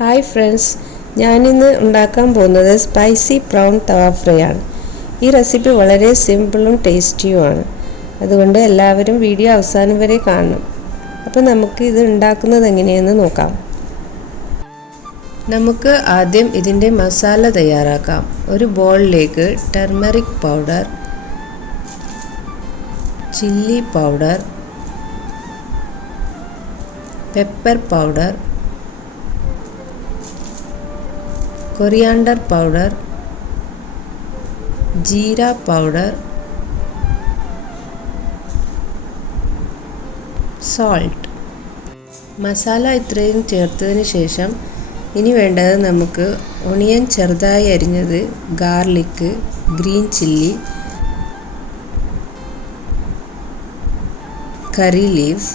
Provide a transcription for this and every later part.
Hi friends, ഞാനിന്ന് ഉണ്ടാക്കാൻ പോകുന്നത് സ്പൈസി പ്രൗൺ തവ ഫ്രൈ ആണ്. ഈ റെസിപ്പി വളരെ സിമ്പിളും ടേസ്റ്റിയുമാണ്. അതുകൊണ്ട് എല്ലാവരും വീഡിയോ അവസാനം വരെ കാണണം. അപ്പോൾ നമുക്ക് ഇത് ഉണ്ടാക്കുന്നത് എങ്ങനെയെന്ന് നോക്കാം. നമുക്ക് ആദ്യം ഇതിൻ്റെ മസാല തയ്യാറാക്കാം. ഒരു ബൗളിലേക്ക് turmeric powder, chilli powder, pepper powder, coriander powder, jeera powder, salt. Masala ഇത്രയും ചേർത്തതിന് ശേഷം ഇനി വേണ്ടത് നമുക്ക് ഒണിയൻ ചെറുതായി അരിഞ്ഞത്, ഗാർലിക്ക്, ഗ്രീൻ ചില്ലി, കറി ലീവ്സ്,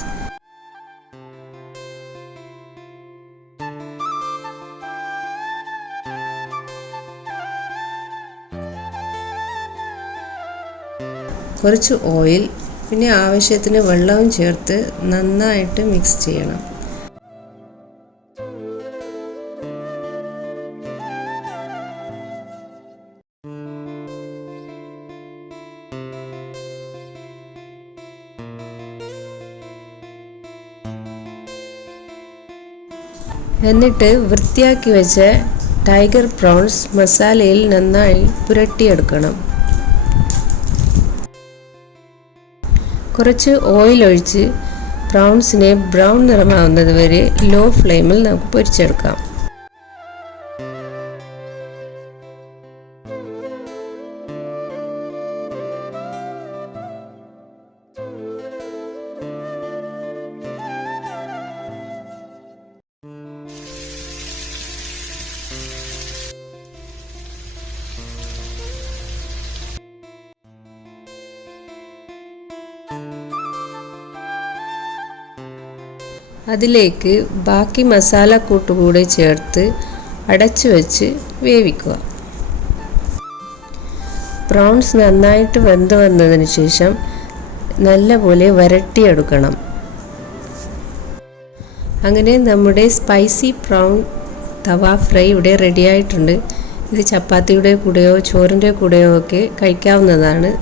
കുറച്ച് ഓയിൽ, പിന്നെ ആവശ്യത്തിന് വെള്ളവും ചേർത്ത് നന്നായിട്ട് മിക്സ് ചെയ്യണം. എന്നിട്ട് വൃത്തിയാക്കി വെച്ച ടൈഗർ പ്രോൺസ് മസാലയിൽ നന്നായി പുരട്ടിയെടുക്കണം. കുറച്ച് ഓയിൽ ഒഴിച്ച് പ്രോൺസിനെ ബ്രൗൺ നിറമാവുന്നത് വരെ ലോ ഫ്ലെയിമിൽ നമുക്ക് പൊരിച്ചെടുക്കാം. അതിലേക്ക് ബാക്കി മസാലക്കൂട്ട് കൂടെ ചേർത്ത് അടച്ചു വെച്ച് വേവിക്കുക. പ്രോൺസ് നന്നായിട്ട് വെന്ത് വന്നതിന് ശേഷം നല്ലപോലെ വരട്ടിയെടുക്കണം. അങ്ങനെ നമ്മുടെ സ്പൈസി പ്രൗൺ തവ ഫ്രൈ ഇവിടെ റെഡി ആയിട്ടുണ്ട്. ഇത് ചപ്പാത്തിയുടെ കൂടെയോ ചോറിൻ്റെ കൂടെയോ ഒക്കെ കഴിക്കാവുന്നതാണ്.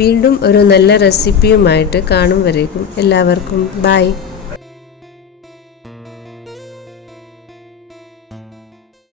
വീണ്ടും ഒരു നല്ല റെസിപ്പിയുമായിട്ട് കാണും വരേക്കും എല്ലാവർക്കും ബൈ.